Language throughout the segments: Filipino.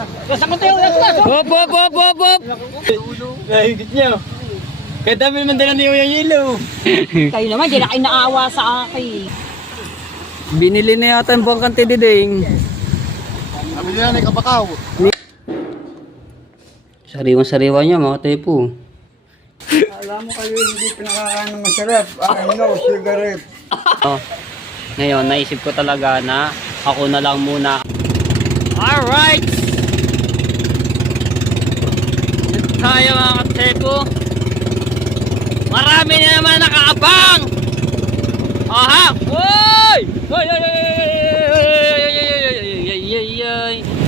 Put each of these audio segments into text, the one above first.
Hop, hop, hop, hop, hop. Nahigit niyo. Kaya dami naman dala niyo yung yelo. Kayo naman, di na kayo naawa sa akin. Binili na yata ang buwang kantididing. Sabi nila na kapakaw. Sariwan-sariwa niya mga tepo. Alam mo kayo hindi pinakakain ng masarap. Ano, cigarette. Oh, ngayon, naisip ko talaga na ako na lang muna. Alright! Dito tayo mga katepo. Marami na naman nakaabang! Aha! Hoy! Hoy!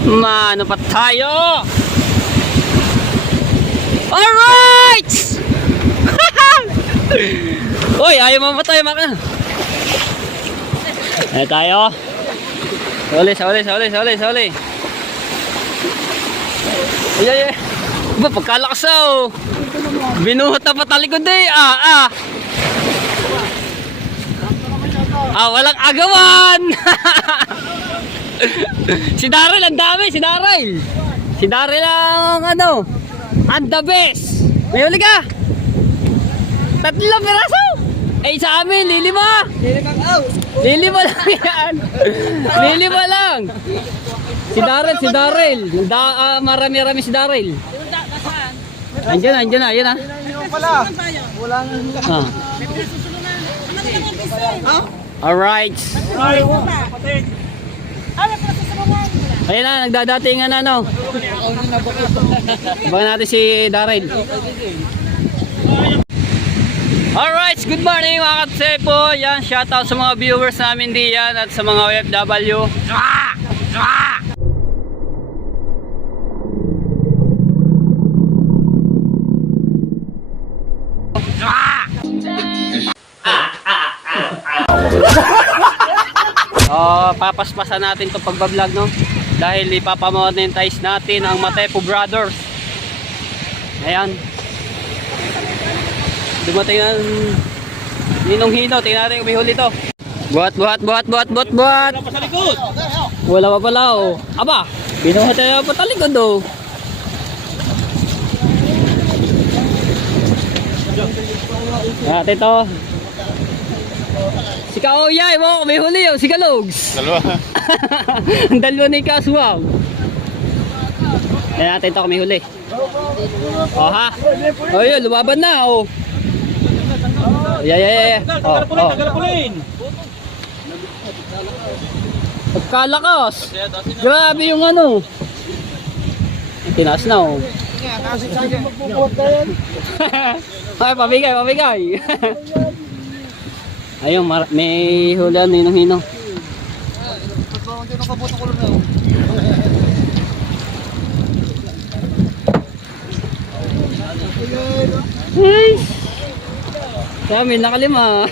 Mano pa tayo? Alright! Hoy, ayaw mamatay maka. Ayan tayo. Sali. Ay. Ba, pagkalakas oh. Binuhot na patalikod eh. Walang agawan. Si Daryl, ang dami. Si Daryl ang ano, ang the best. May huli ka? 3 piraso. Eh sa amin, lilima. Lilima lang yan. Lilima lang. Si Daryl. Marami si Daryl. Andiyan na, yan ah. Wala nga. Alright. Ayan na, nagdadatingan na no. Abangan natin si Daryl. Alright, good morning mga katsepo. Yan, shoutout sa mga viewers namin diyan at sa mga OFW. Papaspasan natin itong pagbablog no, dahil ipapamonetize natin ang Matepo Brothers. Ayan, dumating ang Ninong Hino. Tingnan natin kung may huli to. Buhat. Wala pa pala oh. Aba, binuhat tayo patalikod oh. Natin to. Si Kaoyay mo, may huli oh, si Kalogs. Dalawa. Ang dalawa na ikaswang. Ayan natin to, may huli. Oh ha. Oh yun, lumaban na oh. Yeah. Tagalpulin. Pagkalakas. Grabe yung ano. Tinaas na oh. Ay, pabigay. Ayun, may hulan Ninong Hino. Hey! Kami nakalima.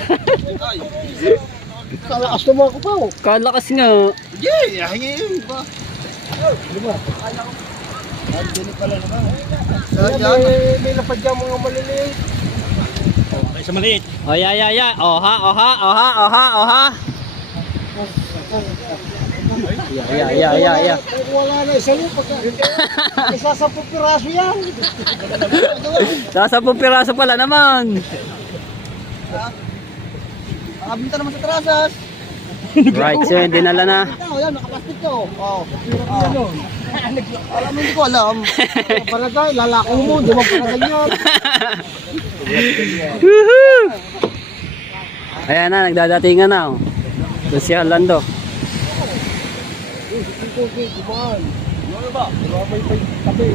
Kalakas naman ako pa. Kalakas nga. Yeah, hingin ba? Diba? Diyan pala naman. May lapad dyan mga maliliit. Okay, sa maliit. Oh, yeah. Oha. Yeah. Wala na isa lupa ka. Isa sa pupiraso yan. Sa 10 piraso pala naman. Nakabinta naman sa trasas. Right, so dinala na. Yan, nakaplastic to. Alam mo, hindi ko alam. Paragay, lalako mo, di mo paragay yan. Ayan na, nagdadatingan na. Doon si Orlando. Ano ba? May tabi.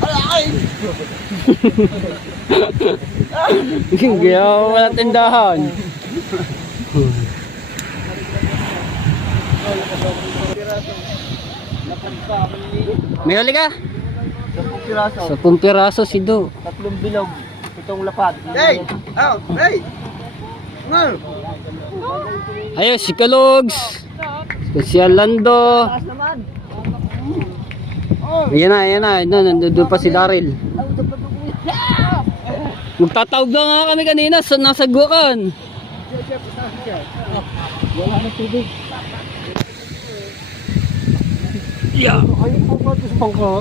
Ay! Kaya walang tindahan. May huli ka? 10 piraso. 10 piraso si Do. 3 bilog. 7 lapad. Hey! Hey! Ano? Ayun, si Kalogs. Si Orlando. Ayan na. Nandun pa si Daryl. Magtatawag na nga kami kanina sa nasa guwakan. Wala na tubig. Yeah. Ay, ang pagkos bangka.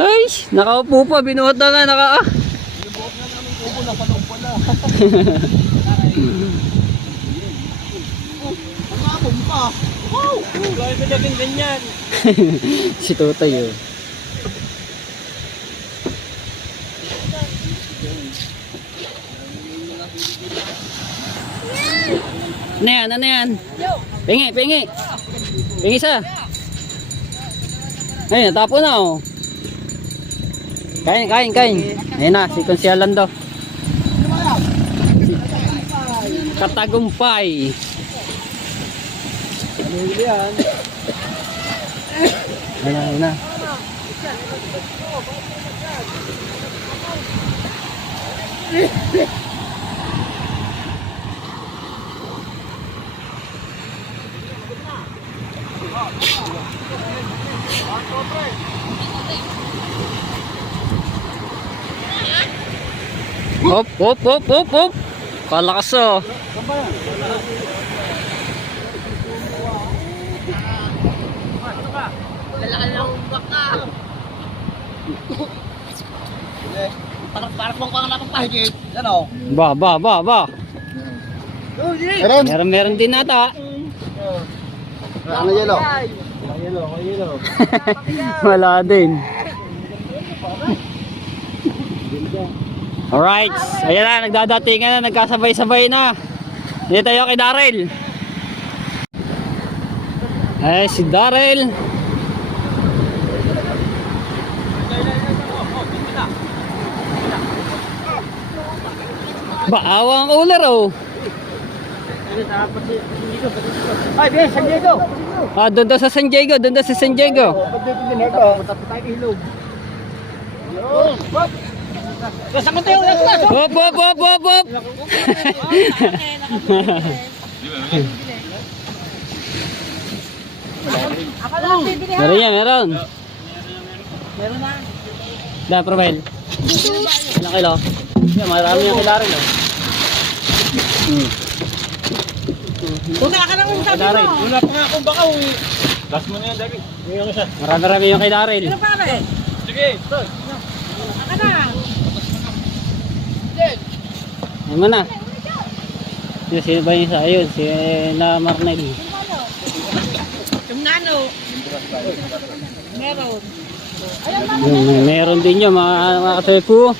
Ay, nakaupo pa, binuhat na nga, Wow! Gawin ko natin ganyan. si Totoy oh. Ano yan? Ano yan? Pingi, pingi. Pingi isa. Ayun, tapo na oh. Kain, kain, kain. Ayun na, si Konsialan daw. Katagumpay. Ano yan? Ayun na, ayun na. Hop, hop, hop, hop, hop. Kalakas oh. Parang pang napapahigit. Yan o. Ba, ba, ba, ba. Meron din nata. Ano yelo? Wala din. Alright. Ayan na, nagdadatingan na, nagkasabay-sabay na. Dito tayo kay Daryl. Ay, si Daryl. Baawa ang ular oh. Ay, Ben, San Diego. Ah, doon daw sa San Diego, doon daw sa San Diego. Kasama tayo. Hop, hop, hop, hop, hop. Meron yan, meron. Meron na. Da, Probel. Ilang kilo? Yan, marami yung kilarin oh. Una ka lang yung sabi Daryl. mo. Wala pa nga akong bakaw eh. Last mo na yan, David. Yung isa. Marami yung kay Daryl. Ano pare? Sige. Aka na. Ayun mo na. Sino ba yung isa? Ayun, si na Marnel. Yung nano. Meron. Meron din yun, mga katepo.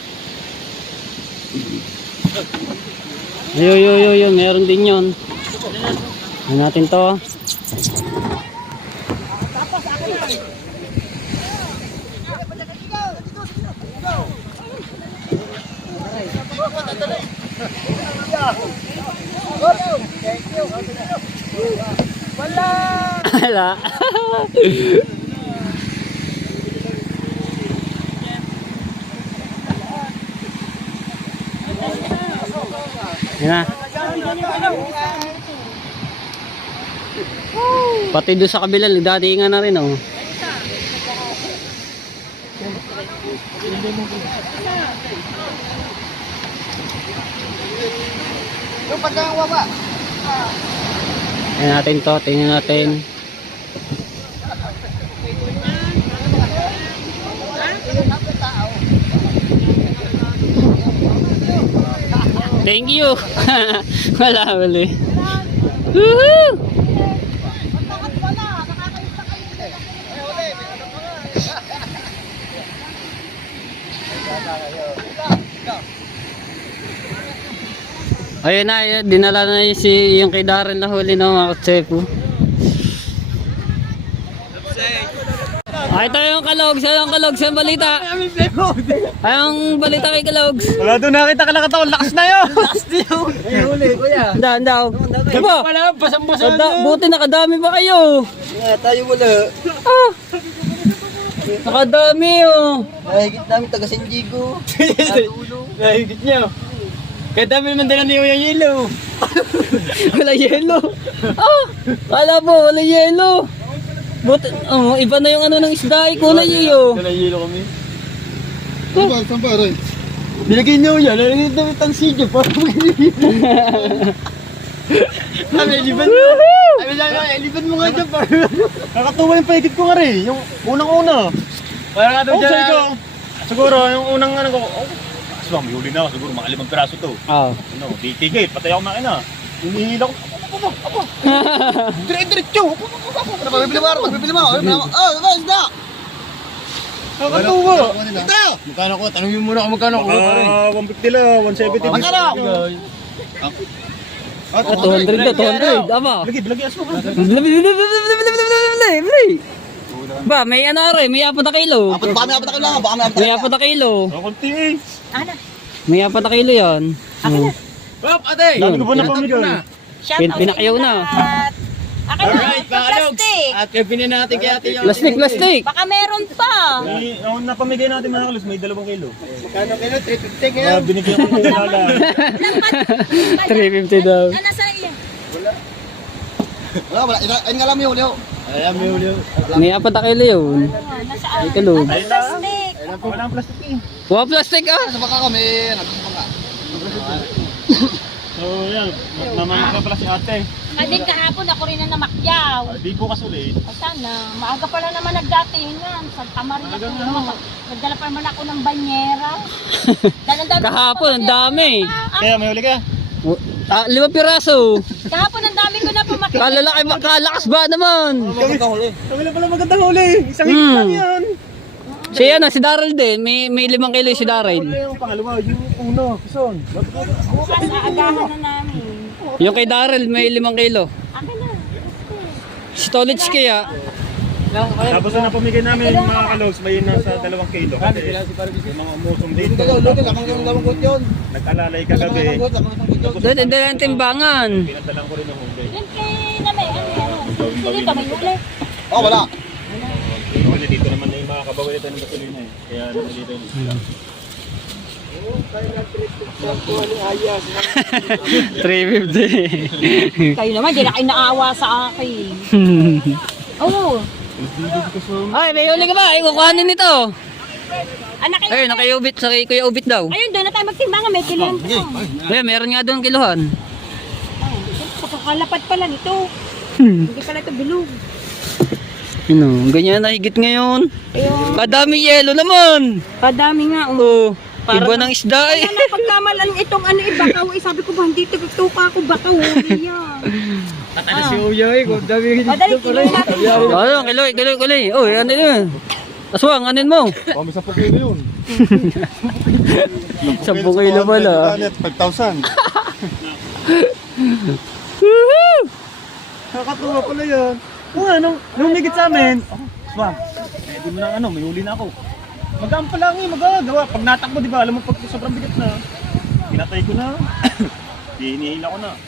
Yo, meron din yun. Ano natin to? Wala. Yan na. Pati doon sa kabila, nagdatingan na rin oh. Yung pagkang waba. Tingnan natin to, tingnan natin. Thank you. Wala. Woohoo! Ayun na, ayun, dinala na yung kay Daryl na huli no, mga katsepo. Ay, ito yung Kalogs, ayun Kalogs, yung balita. Ayong balita kay Kalogs. Wala doon nakita ka nakataon. Lakas na yun. Lakas na yun. Ay, huli, kuya. Daan daw. Diba? Wala, basang-basang. Buti nakadami pa kayo. Tayo wala. Ah! Nakadami oh. Nahigit namin taga San Diego. Nahigit niya. Kaya dami naman dala niyo yung yelo. Wala yelo. Ah! Kala po, wala yelo. Buti, iba na yung ano ng isda, kulay iyo. Dala yelo kami. Saan ba, Ray? Nilagay niyo yan. Nilagay niyo ang sidyo. Parang Sabi, liban mo. Sabi, liban mo nga dyan. Nakatuwa yung paikit ko nga rin. Yung unang-una. Parang nga daw dyan. sabi ko. Siguro, yung unang ano ko, aswang, may huli na ako. Siguro, mga 5 piraso to. Oo. Ano, titigay, patay ako makina. Hinihila ko. Dire-diretso. Magbibili mo. Magbibili mo. Oh, isda. Nakatuwa. Ito. Magkano ko? Tanungin mo na kung magkano ko. 150 lang, 170. Magkano? Ah, 200 na, 200. Ama. Lagi, aswang. Ba, may ano rin, may 4 na kilo. Baka may apat na kilo. Baka may apat May 4 na kilo. Konti eh. Ano? May 4 na kilo yan. Oh. Hop, ate. Dami ko ba na pamigay? Shout out Pinakayaw na. Akin na, plastic. At pinin natin kay ate yung... Plastic. Baka meron pa. Ang napamigay natin mga kalos, may 2 kilo. Magkano kilo? 350 ngayon. Binigyan ko ng dalala. 350 daw. Ano sa iyo? Wala. Ayun nga lang yung huli. Ayan, may huli. May 4 na kilo yun. Nasaan? May kalog. Plastic. Walang plastic eh. Wow, plastic ah. Sa baka kami, nagpapang ka. So yan, mamamigay pala si ate. Kasi kahapon ako rin na namakyaw. Di bukas ulit. O sana, maaga pala naman nagdating yan. Santa Maria ko naman. Nagdala pa naman ako ng banyera. Kahapon, ang dami. Kaya may huli ka? 5 piraso. Kahapon ang dami ko na pumakyaw. Kalalaki, kalakas ba naman? Kami lang pala magandang huli. Isang higit lang yan. Si ano, si Daryl din. May 5 kilo si Daryl. Yung pangalawa, yung una, kuson. Bukas aagahan na namin. Yung kay Daryl, may 5 kilo. Akin na. Si Tolich kaya. Tapos na napamigay namin yung mga kalogs, may nasa 2 kilo. Kasi yung mga umusong dito, nag-alalay kagabi. Doon, hindi lang timbangan. Pinadalang ko rin ng huli. Yun kay na may ano. Sino ito may huli? Oh, wala. Yung huli dito naman na yung mga kabawal ito ng batuloy na eh. Kaya naman dito yung isla. 350. Kayo naman, di na kayo naawa sa akin. Oo. Ay, may huli ka ba? Ay, kukuhanin nito. Anak kayo. Ay, nakayubit. Sa kuya ubit daw. Ayun, doon na tayo magtimbangan. May kilihan pa. Ay, meron nga doon kiluhan. Kakalapat pala nito. Hindi pala ito bilog. Ano, ganyan na higit ngayon. Ayun. Kadami yelo naman. Kadami nga. Oh, iba ng isda eh. Kaya na pagkamalan itong ano ibakaw. Sabi ko ba, hindi tutuka ako bakaw. Yan. Ano si Uya eh, kung dami Madali, kiloy natin. Ano, kiloy. Oh, ano yun? Aswang, anin mo? Kami sa pagkilo yun. 10 kilo pala. 5,000. Nakakatuwa pala yan. Oo nga, nung higit sa amin, swang, di mo na ano, may huli na ako. Magaan pa lang eh, magagawa. Pag natakbo, di ba, alam mo pag sobrang bigat na, pinatay ko na. Hinihila ko na.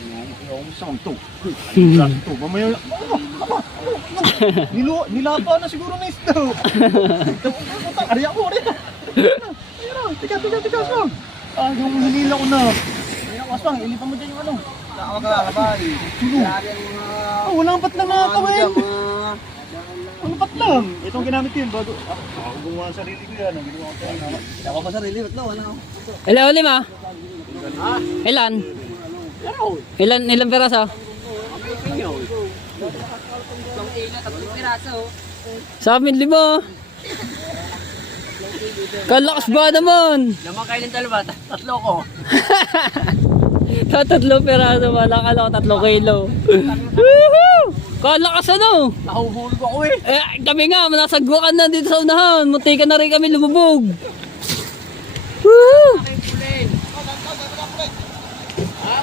Yung isang to. Ano to? Mamaya, nilapa na siguro na isda. Ari ako, ari. Ayun, tika, swang. Yung hinihila ko na. Ayun ako, swang, ilipan mo dyan yung ano. Walang patlang nakakawin. Walang patlang. Itong ginamit ko yun bago. Ako gumawa ang sarili ko yan. Ang ginawa ko tayo. Ako pa sarili, ba't wala? Ilan huli ma? Ilan? Ilan piraso? Sa amin 5. Kalakas ba naman? Lamang kayo ng dalawa, 3 ko. 3 piraso wala ka lang 3 kilo. Woohoo! Kalakas ano? Nahuhulog ako eh. Kami nga, nasagwakan na dito sa unahan. Munti ka na rin kami lumubog. Woo!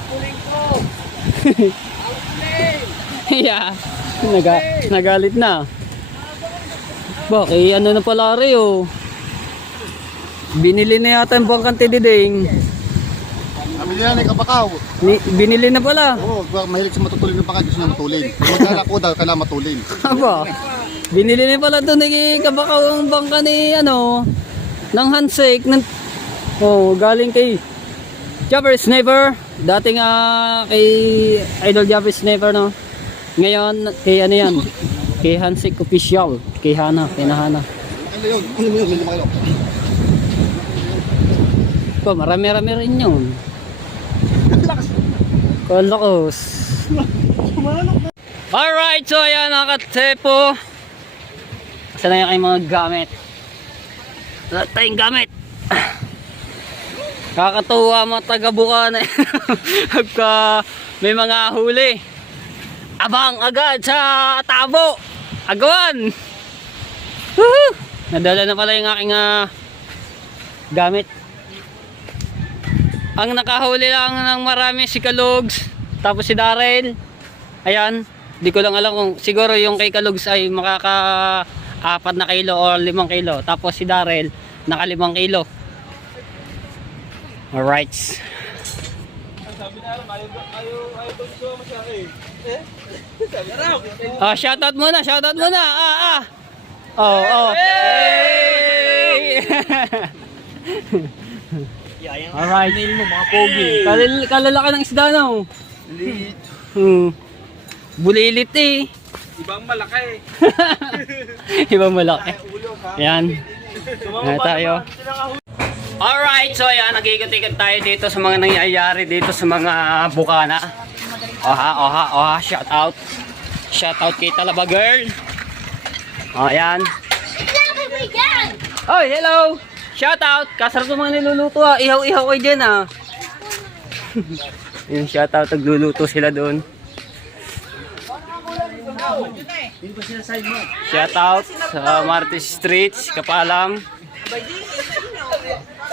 Puling ko. Yeah. Nagalit na. Bakit? Ano na pala rin oh. Binili na yata yung bangkang tididing. Kami nila na kabakaw. Binili na pala. Oo, mahilig sa matutulin ng baka, gusto niya matulin. Magkala ko daw, kailangan matulin. Aba, binili na pala ito ni Kabakaw ang bangka ni ano, ng handshake. Oh, galing kay Jumper Sniper. Dating kay Idol Jumper Sniper no. Ngayon, kay ano yan, kay handshake official. Kay Hana, kay Nahana. Ano yun? Ano yun? May 5 kilo. Pa, marami-rami rin yun. Kalakos. Alright, so ayan mga katsepo. Saan na yung kayong mga gamit? Wala tayong gamit. Kakatuwa mga taga-Bukana. Pagka may mga huli, abang agad sa tabo. Agawan. Woohoo! Nadala na pala yung aking gamit. Ang nakahuli lang ng marami si Kalugs, tapos si Darrell. Ayan, di ko lang alam kung siguro yung kay Kalugs ay makaka 4 na kilo o 5 kilo. Tapos si Darrell naka 5 kilo. Alright. Sabi na alam, ayaw ko masyari. Shoutout muna, shoutout muna. Oh. Hey! Alright. Nail mo, mga pogi. Kalalaki ng isda na oh. Liit. Bulilit eh. Ibang malaki. Ibang malaki. Ayan. Ayan tayo. Alright, so ayan, nag-ikot-ikot tayo dito sa mga nangyayari dito sa mga Bukana. Oha, shout out. Shout out kay Talaba Girl. Ayan. Oy, hello. Shout out. Kasarap ng mga niluluto ah. Ihaw-ihaw kayo dyan ah. Yung shout out, nagluluto sila doon. Shout out sa Martis Streets, Kapalam.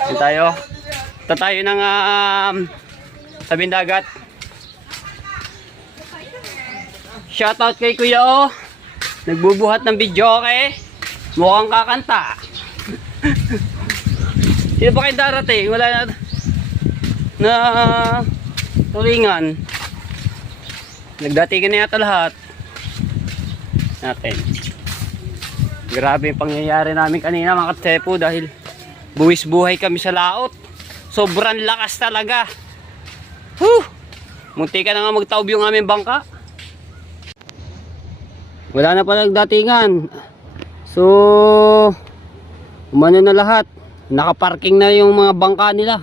Yan tayo. Ito tayo ng tabing dagat. Shout out kay Kuya O. Nagbubuhat ng video, okay? Mukhang kakanta. Sino pa kayo darating? Wala na tulingan. Nagdatigan na yata lahat natin. Grabe yung pangyayari namin kanina mga katsepo dahil buwis buhay kami sa laot. Sobrang lakas talaga. Munti ka na nga magtaob yung aming bangka. Wala na pa nagdatingan. So umano na lahat. Nakaparking na yung mga bangka nila.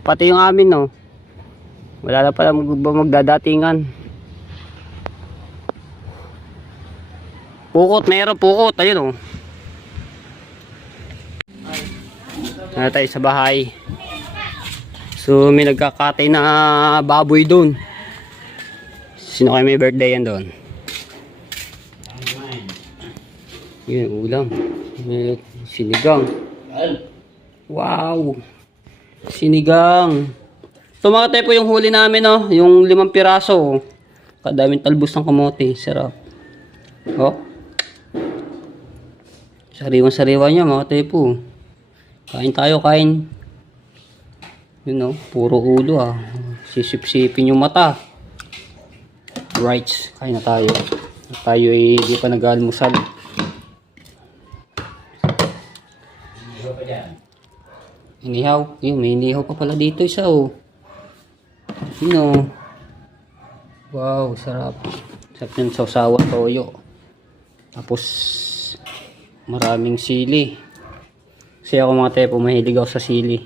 Pati yung amin no. Wala na pala magdadatingan. Pukot, mayroon pukot. Ayun o. Na tayo sa bahay. So may nagkakatay na baboy doon. Sino kayo may birthday yan doon? Yun, ulam. May sinigang. Wow. Sinigang. So mga tepo yung huli namin no. Yung 5 piraso. Oh. Kadaming talbos ng kamote. Sarap. Oh. Sariwan-sariwa niya mga tepo. Kain tayo, kain. Yun no. Puro ulo ah. Sisip-sipin yung mata. Right. Kain na tayo. Tayo ay di pa nag-almusal. Inihaw. Yun, may inihaw pa pala dito isa oh. Yun oh. Wow, sarap. Sarap yung sausawan toyo. Tapos maraming sili. Kasi ako mga tepo, mahilig ako sa sili.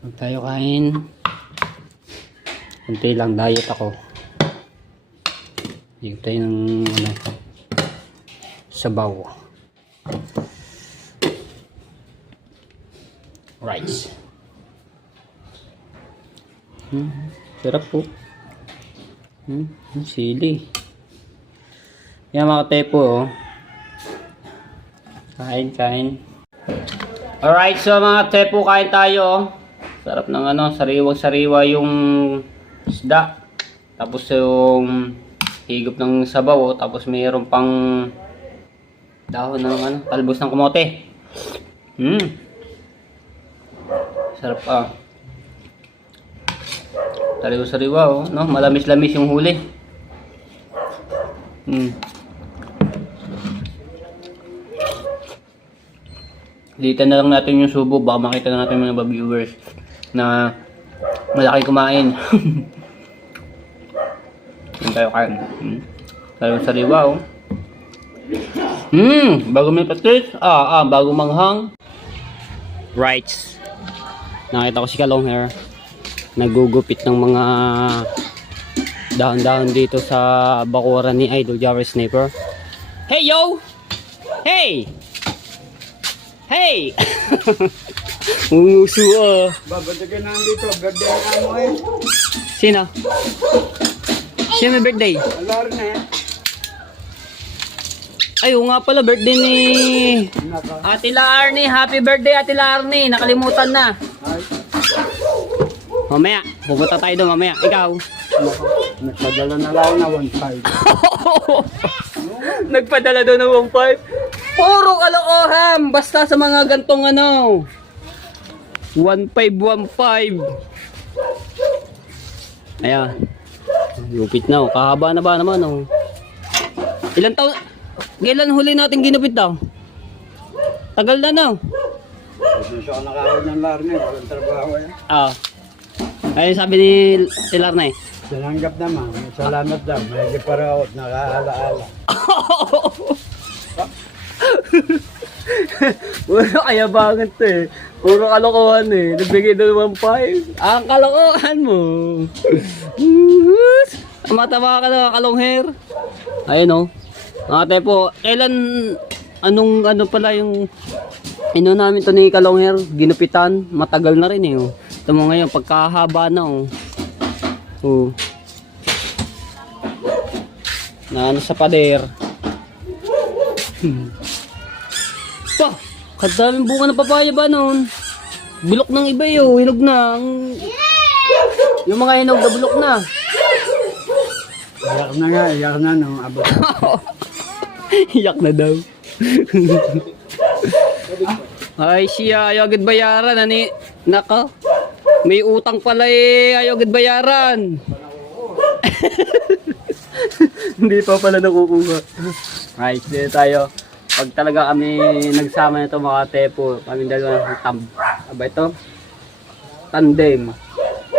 Huwag tayo kain. Kunti lang, diet ako. Higit tayo ng sabaw. Rice. Sarap po. Sili. Yan mga tepo oh. Kain. Alright, so mga tepo, kain tayo. Sarap ng sariwang-sariwa yung isda. Tapos yung higop ng sabaw, tapos mayroon pang dahon ng talbos ng kamote. Sarap ah. Sariwa-sariwa oh, no? Malamis-lamis yung huli. Litan na lang natin yung subo, baka makita na natin mga viewers na malaki kumain. Yan tayo kain. Sariwa-sariwa oh. Bago may patis, bago manghang. Rights. Nakita ko si Kalong Hair. Nagugupit ng mga dahon-dahon dito sa bakuran ni Idol Jari Sniper. Hey yo! Hey! Hey! Umuso Babadagan na dito. Birthday ang mo eh. Sino? Sino may birthday? Alar na eh. Ay, oo nga pala, birthday ni Ate Larnie. Happy birthday, Ate Larnie. Nakalimutan na. Mamaya, pupunta tayo doon mamaya. Ikaw? Nagpadala na lang na 1.5. Nagpadala doon ng 1.5. Puro kalokohan. Basta sa mga gantong ano. 1.5. Ayan. Lupit na oh. Kahaba na ba naman oh. Ilan taon? Kailan huli natin ginupit daw? Tagal na no? Hindi siya nakahawad ng Larne. Walang trabaho eh. Ah. Ayun sabi ni Larne. Sinanggap naman. Salamat daw. May paraot. Nakaalaala. Puro kayabangan to eh. Puro kalokohan eh. Nagbigay doon 1.5. Ang kalokohan mo. Mataba ka na Kalong Hair. Ayun oh. Ate po, kailan anong ano pala yung namin to ni Kalong Hair, ginupitan, matagal na rin eh. Oh. Ito mo ngayon pagkahaba na oh. Oh. Na ano sa pader. Pa, kadaming bunga ng papaya ba noon? Bulok ng iba yun, hinog na. Yung mga hinog na bulok na. Iyak na nga. Iyak na nung abot. Iyak na daw. Ay siya, ayaw agad bayaran. Naka, may utang pala eh, ayaw agad bayaran. Hindi pa pala nakukuha. Right, dito tayo. Pag talaga kami nagsama nito mga tepo, kami dalawa aba ito, tandem.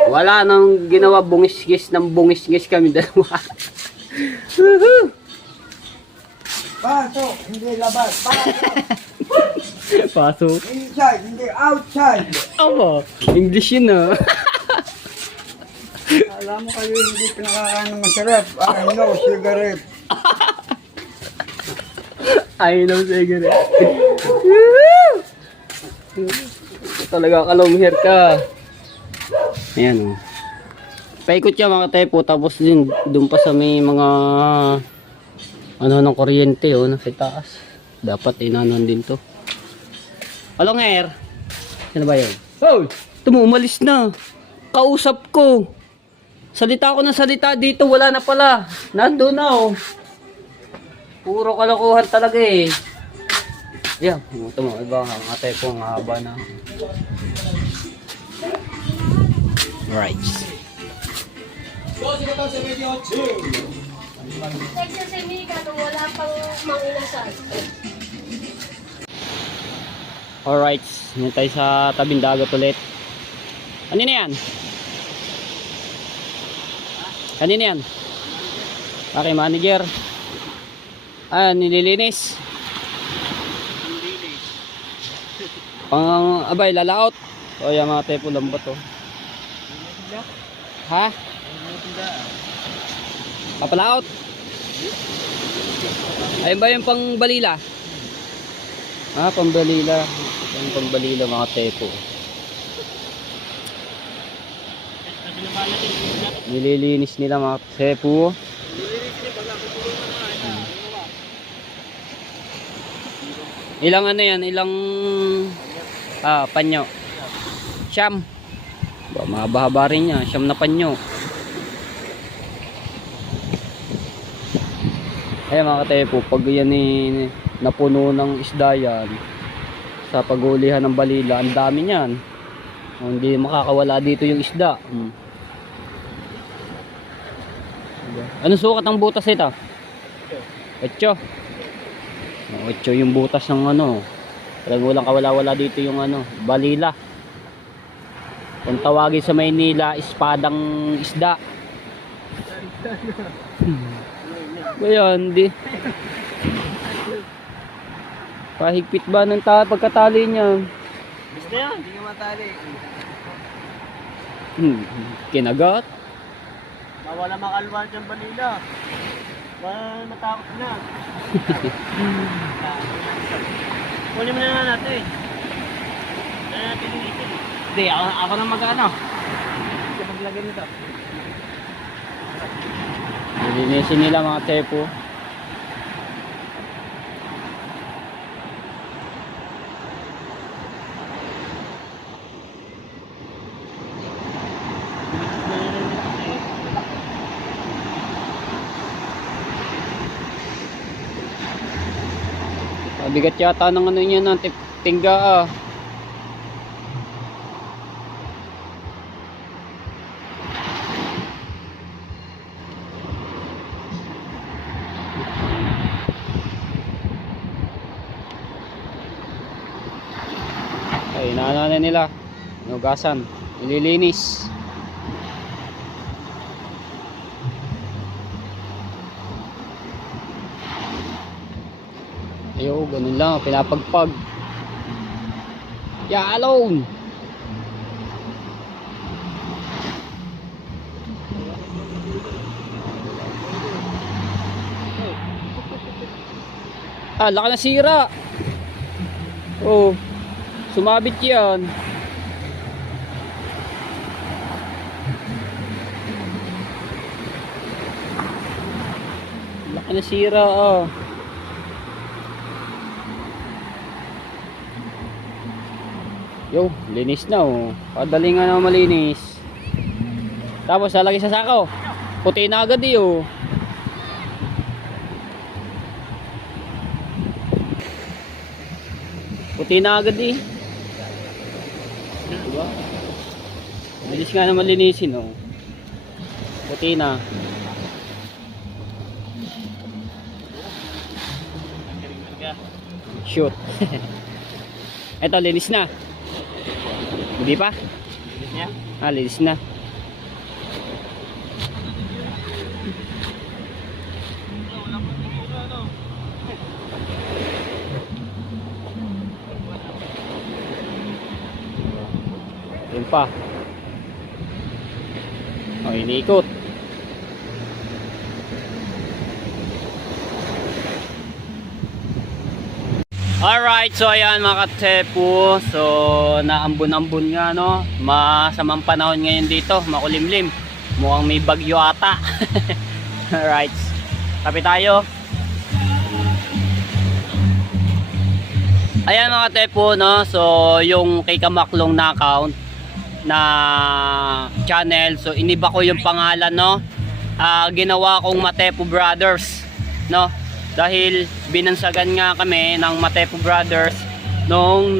Wala nang ginawa, bungis-gis kami dalawa. Pasok, hindi labas. Pasok. Inside, hindi outside. Aba, English yun ah. Alam mo kayo hindi pinakakain ng masarap. I know, cigarette. I know, cigarette. Talaga Kalong Hair ka. Ayan oh. Paikot ka mga tepo, tapos din doon pa sa may mga ano ng kuryente oh, nasa taas. Dapat inanon din to. Kalong Hair. Sino ba yun? Oh, tumo umalis na. Kausap ko. Salita ko ng salita dito, wala na pala. Nandun na oh. Puro kalokohan talaga eh. Yan, ito mo, iba ang atay po, ang haba na. Right. Alright, ngayon tayo sa tabing dagat ulit. Ano na yan? Kanina yan? Okay, manager. Ah, nililinis. Pang abay, lalaot. O yan mga tepo, lambat to. Ha? Papalaot. Ayun ba yung pang balila? Ah, pang balila. Yung pang balila mga tepo. Nililinis nila mga tepo. Ilang ano yan? Ilang panyo? Siyam. Mahaba-haba rin yan. Siyam na panyo. Ayan mga katepo, pag yan napuno ng isda yan, sa paghulihan ng balila, ang dami niyan. Hindi makakawala dito yung isda. Anong sukat ng butas ito? 8. 8 yung butas ng ano. Talagang walang kawala-wala dito yung ano, balila. Kung tawagin sa Maynila, espadang isda. Ngayon, di. Pahigpit ba ng pagkatali niya? Gusto yan, hindi nga matali. Kinagat. Mawala makalwa dyan Manila. Wala matakot na. Kunin mo na nga natin. Kaya natin linisin. Hindi, ako na mag-ano. Kasi maglagay nito. Linisin nila mga tepo. Bigat yata ng ano niya ng tingga ah. Ay, inaano na nila. Nugasan. Nililinis. Ayo, ganun lang, pinapagpag. Yeah, alone. Ah, laki na sira. Oh, sumabit yan. Laki na sira ah. Yo, linis na oh. Padali nga na malinis. Tapos lalagay sa sako. Puti na agad oh. Puti na agad eh. Diba? Bilis nga na malinisin oh. Puti na. Shoot. Eto, linis na. Hindi pa? Linis niya? Ah, linis na. Yun pa. Oh, iniikot. Alright, so ayan mga katepo. So naambon-ambon nga no. Masamang panahon ngayon dito, makulimlim. Mukhang may bagyo ata. Alright. Kapit tayo. Ayan mga katepo no. So yung kay Kamaklong na account na channel, so iniba ko yung pangalan no. Ginawa kong Matepo Brothers no. Dahil binansagan nga kami ng Matepo Brothers nung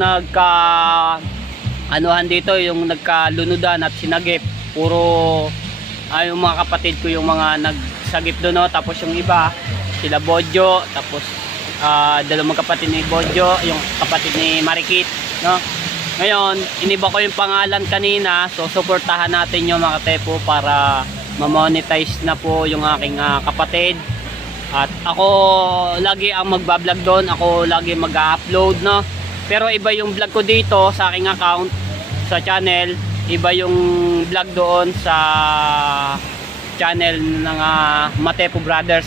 anuhan dito, yung nagkalunudan at sinagip. Puro yung mga kapatid ko yung mga nagsagip doon no. Tapos yung iba sila Bodjo, tapos dalawang kapatid ni Bodjo, yung kapatid ni Marikit no. Ngayon iniba ko yung pangalan kanina, so suportahan natin yung mga Tepo para ma-monetize na po yung aking kapatid. At ako lagi ang magbablog doon, ako lagi mag-upload no. Pero iba yung vlog ko dito sa aking account, sa channel, iba yung vlog doon sa channel ng Matepo Brothers.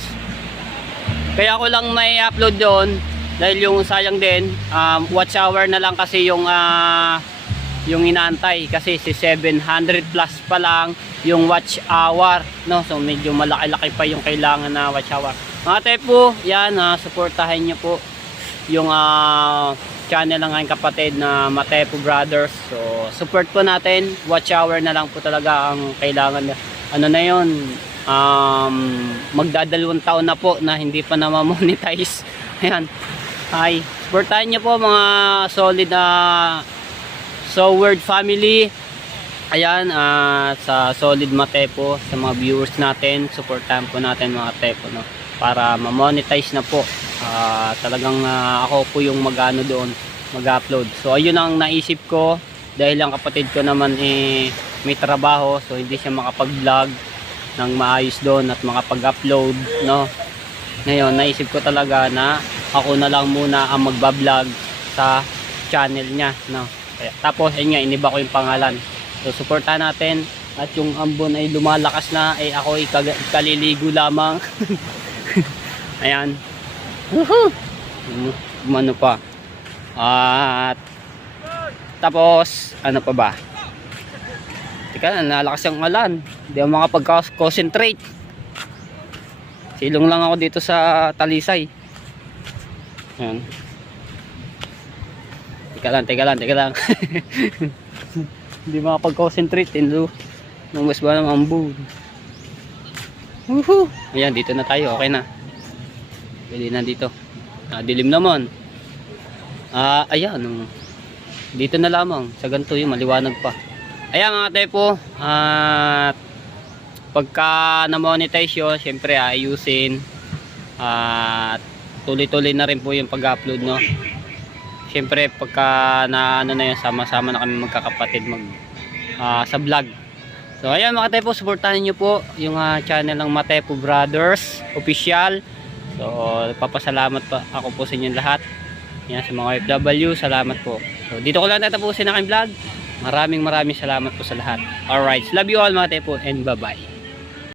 Kaya ako lang may upload doon dahil yung sayang din, watch hour na lang kasi yung inaantay, kasi si 700 plus pa lang yung watch hour no. So medyo malaki-laki pa yung kailangan na watch hour. Mga Tepo, yan, supportahan nyo po yung channel ng aking kapatid na Matepo Brothers. So support po natin, watch hour na lang po talaga ang kailangan. Ano na yun, magdadalawang taon na po na hindi pa na ma-monetize. Ayan, hi, supportahan nyo po mga solid Soward family. Ayan, sa solid Matepo, sa mga viewers natin, supportahan po natin mga Tepo no, para ma-monetize na po. Talagang ako po yung mag-ano doon, mag-upload. So ayun ang naisip ko, dahil ang kapatid ko naman may trabaho, so hindi siya makapag-vlog ng maayos doon at makapag-upload no. Ngayon naisip ko talaga na ako na lang muna ang magba-vlog sa channel niya no. Tapos ayun nga, iniba ko yung pangalan. So suportahan natin At yung ambon ay lumalakas na, ay ako ay kaliligo lamang. Ayan. Woohoo! Ano pa. At tapos, ano pa ba? Teka, nalakas yung ulan. Hindi ako makapag-concentrate. Silong lang ako dito sa Talisay. Ayan. Teka lang. Hindi makapag-concentrate. Numbas ba ng ambon? Woohoo! Ayan, dito na tayo. Okay na. Pwede na dito. Dilim naman. Ayan. Dito na lamang. Sa ganito yung maliwanag pa. Ayan mga tepo. At pagka na-monetize yun, syempre ayusin. At tuloy-tuloy na rin po yung pag-upload, no. Syempre pagka na ano na yun, sama-sama na kami magkakapatid sa vlog. So ayan mga tepo, supportahan nyo po yung channel ng Matepo Brothers Official. So papasalamat pa ako po sa inyong lahat. Yan, sa mga OFW, salamat po. So dito ko lang tatapusin ang aking vlog. Maraming salamat po sa lahat. Alright, love you all mga tepo and bye bye.